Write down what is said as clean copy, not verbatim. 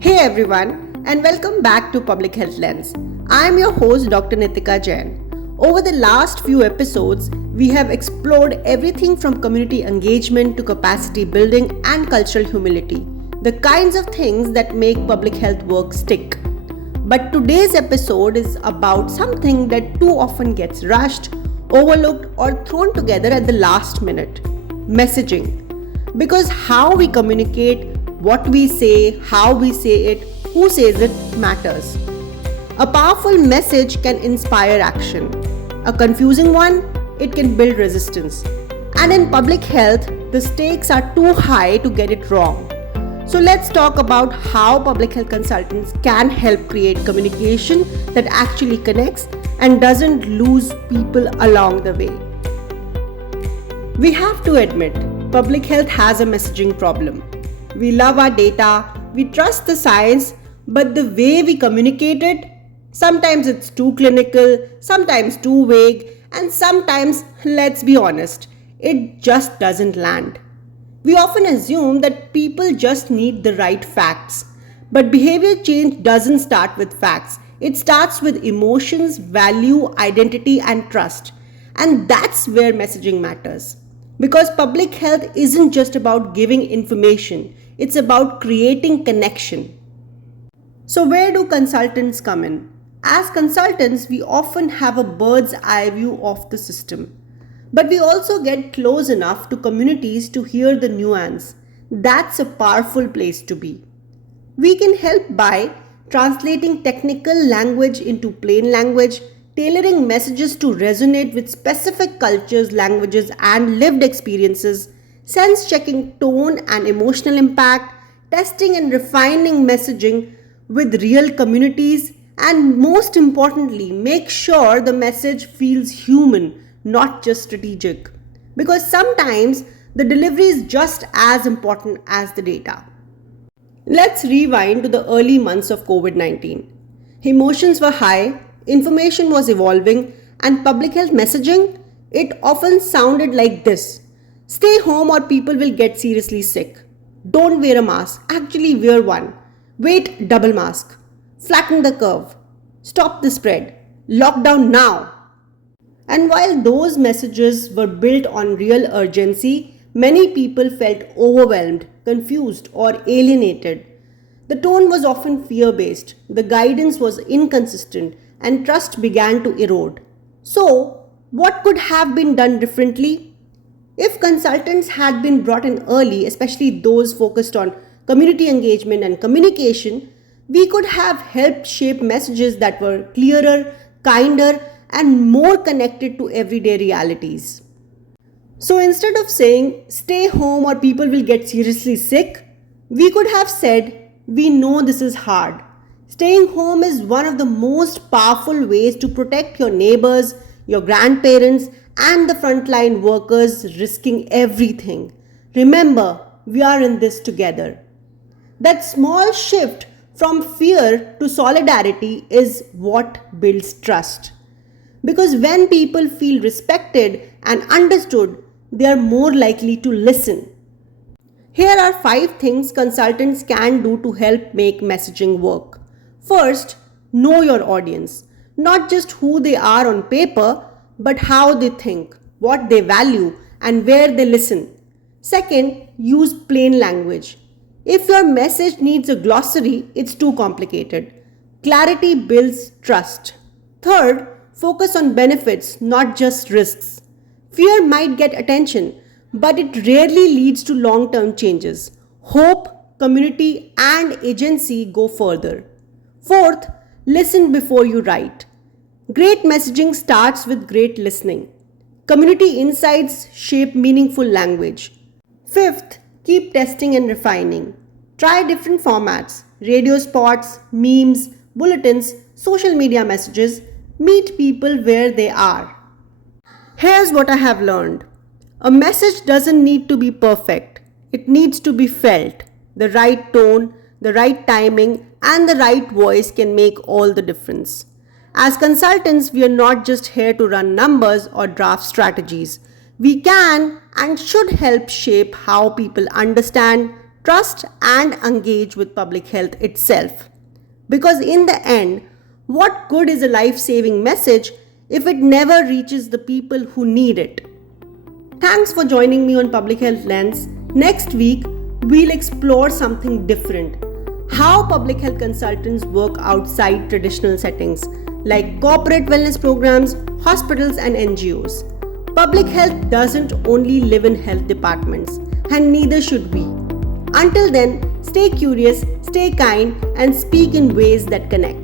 Hey everyone, and welcome back to Public Health Lens. I am your host, Dr. Nitika Jain. Over the last few episodes, we have explored everything from community engagement to capacity building and cultural humility, the kinds of things that make public health work stick. But today's episode is about something that too often gets rushed, overlooked, or thrown together at the last minute: messaging. Because how we communicate, what we say, how we say it, who says it matters. A powerful message can inspire action. A confusing one, it can build resistance. And in public health, the stakes are too high to get it wrong. So let's talk about how public health consultants can help create communication that actually connects and doesn't lose people along the way. We have to admit, public health has a messaging problem. We love our data, we trust the science, but the way we communicate it, sometimes it's too clinical, sometimes too vague, and sometimes, let's be honest, it just doesn't land. We often assume that people just need the right facts, but behavior change doesn't start with facts. It starts with emotions, value, identity, and trust. And that's where messaging matters. Because public health isn't just about giving information, it's about creating connection. So, where do consultants come in? As consultants, we often have a bird's eye view of the system. But we also get close enough to communities to hear the nuance. That's a powerful place to be. We can help by translating technical language into plain language, tailoring messages to resonate with specific cultures, languages, and lived experiences, sense checking tone and emotional impact, testing and refining messaging with real communities, and most importantly, make sure the message feels human, not just strategic. Because sometimes the delivery is just as important as the data. Let's rewind to the early months of COVID-19. Emotions were high, information was evolving, and public health messaging, it often sounded like this: stay home or people will get seriously sick. Don't wear a mask, actually wear one. Wait, double mask. Flatten the curve. Stop the spread. Lockdown now. And while those messages were built on real urgency, many people felt overwhelmed, confused, or alienated. The tone was often fear-based, the guidance was inconsistent, and trust began to erode. So, what could have been done differently? If consultants had been brought in early, especially those focused on community engagement and communication, we could have helped shape messages that were clearer, kinder, and more connected to everyday realities. So instead of saying, stay home or people will get seriously sick, we could have said, we know this is hard. Staying home is one of the most powerful ways to protect your neighbors, your grandparents, and the frontline workers, risking everything. Remember, we are in this together. That small shift from fear to solidarity is what builds trust. Because when people feel respected and understood, they are more likely to listen. Here are 5 things consultants can do to help make messaging work. First, know your audience. Not just who they are on paper, but how they think, what they value, and where they listen. Second, use plain language. If your message needs a glossary, it's too complicated. Clarity builds trust. Third, focus on benefits, not just risks. Fear might get attention, but it rarely leads to long-term changes. Hope, community, and agency go further. Fourth, listen before you write. Great messaging starts with great listening. Community insights shape meaningful language. Fifth, keep testing and refining. Try different formats: radio spots, memes, bulletins, social media messages. Meet people where they are. Here's what I have learned. A message doesn't need to be perfect. It needs to be felt. The right tone, the right timing, and the right voice can make all the difference. As consultants, we are not just here to run numbers or draft strategies. We can and should help shape how people understand, trust and engage with public health itself. Because in the end, what good is a life-saving message if it never reaches the people who need it? Thanks for joining me on Public Health Lens. Next week, we'll explore something different. How public health consultants work outside traditional settings like corporate wellness programs, hospitals, and NGOs. Public health doesn't only live in health departments, and neither should we. Until then, stay curious, stay kind, and speak in ways that connect.